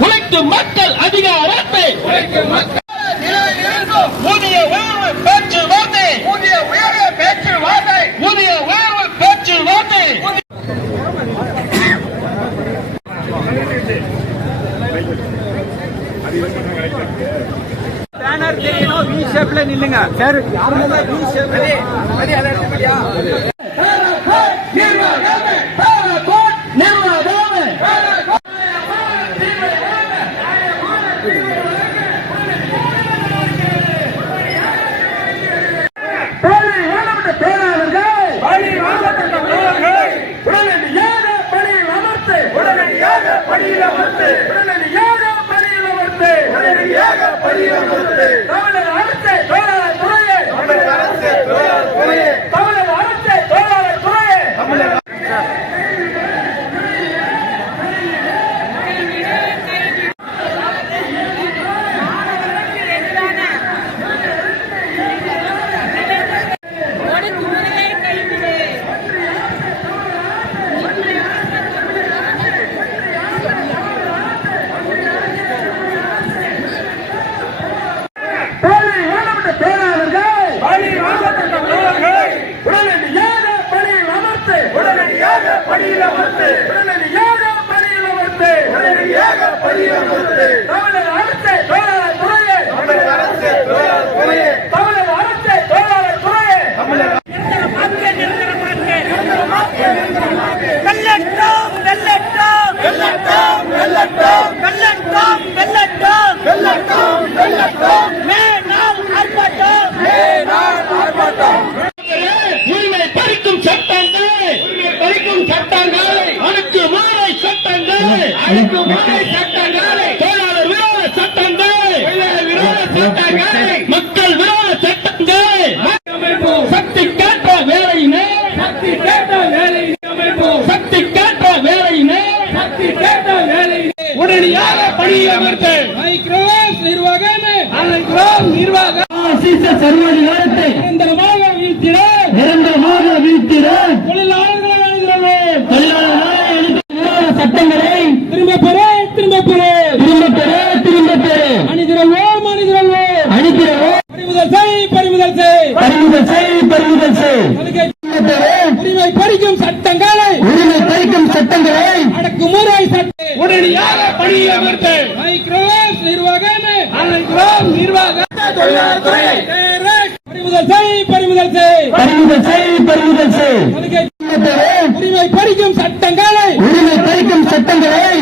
உழைக்கும் மக்கள் அதிகாரத்தை ஊதிய உயர்வு பேச்சுவார்த்தை ஊதிய உயர்வு பேச்சுவார்த்தை ஊதிய உயர்வு பேச்சுவார்த்தை பேனர் தெரியணும் வி ஷேப்ல நில்லுங்க சார் யாருமே வி ஷேப்ல நிர்வாகமே அமர்த்து. உடனடியாக பணியில் அமர்த்து. உடனடியாக பணியில் அமர்த்து. உடனடியாக பணியில் அமர்த்து. தமிழக அரசு தொழிலாளர் துறையே. தமிழக அரசு தொழிலாளர் துறையே. தமிழக அரசு தொழிலாளர் துறையே. தமிழக வெள்ளட்டம். வெள்ளட்டம் வெள்ளட்டம். வெள்ளட்டம் வெள்ளட்டம். வெள்ளட்டம் வெள்ளட்டம். பறிக்கும் சட்டங்கள் அடக்குமுறை சட்டங்கள் அடக்குமுறை சட்டங்கள் தொழிலாளர் விரோத சட்டங்கள் விரோத சட்டங்கள் மக்கள் விரோத சட்டங்கள் சக்தி கேட்ட வேலையினை சக்தி கேட்ட வேலையினை சக்தி கேட்ட வேலையினை சக்தி கேட்ட வேலையினை உடனடியாக பணியமர்த்த மைக்ரோஸ் நிர்வாகம். அழைக்கிறோம் சர்வாதிகாரத்தை திரும்ப பெற திரும்ப பெற திரும்ப பெற திரும்ப பெற அணிதிரவோம் அணிதிரவோம் அணிதிரவோம் பறிமுதல் செய் பறிமுதல் செய். பறிமுதல் செய் பறிமுதல் செய். உரிமை பறிக்கும் சட்டங்களை உரிமை பறிக்கும் சட்டங்களை அடக்குமுறை சட்ட. உடனடியாக பணியமர்த்த மைக்ரோஸ் நிர்வாகமே. அழைக்கிறோம் நிர்வாக தொழிலாளர் துறையை பறிமுதல் செய் பறிமுதல் செய். பறிமுதல் செய் பறிமுதல் செய். உரிமை பறிக்கும் சட்டங்களை உரிமை பறிக்கும் சட்டங்களை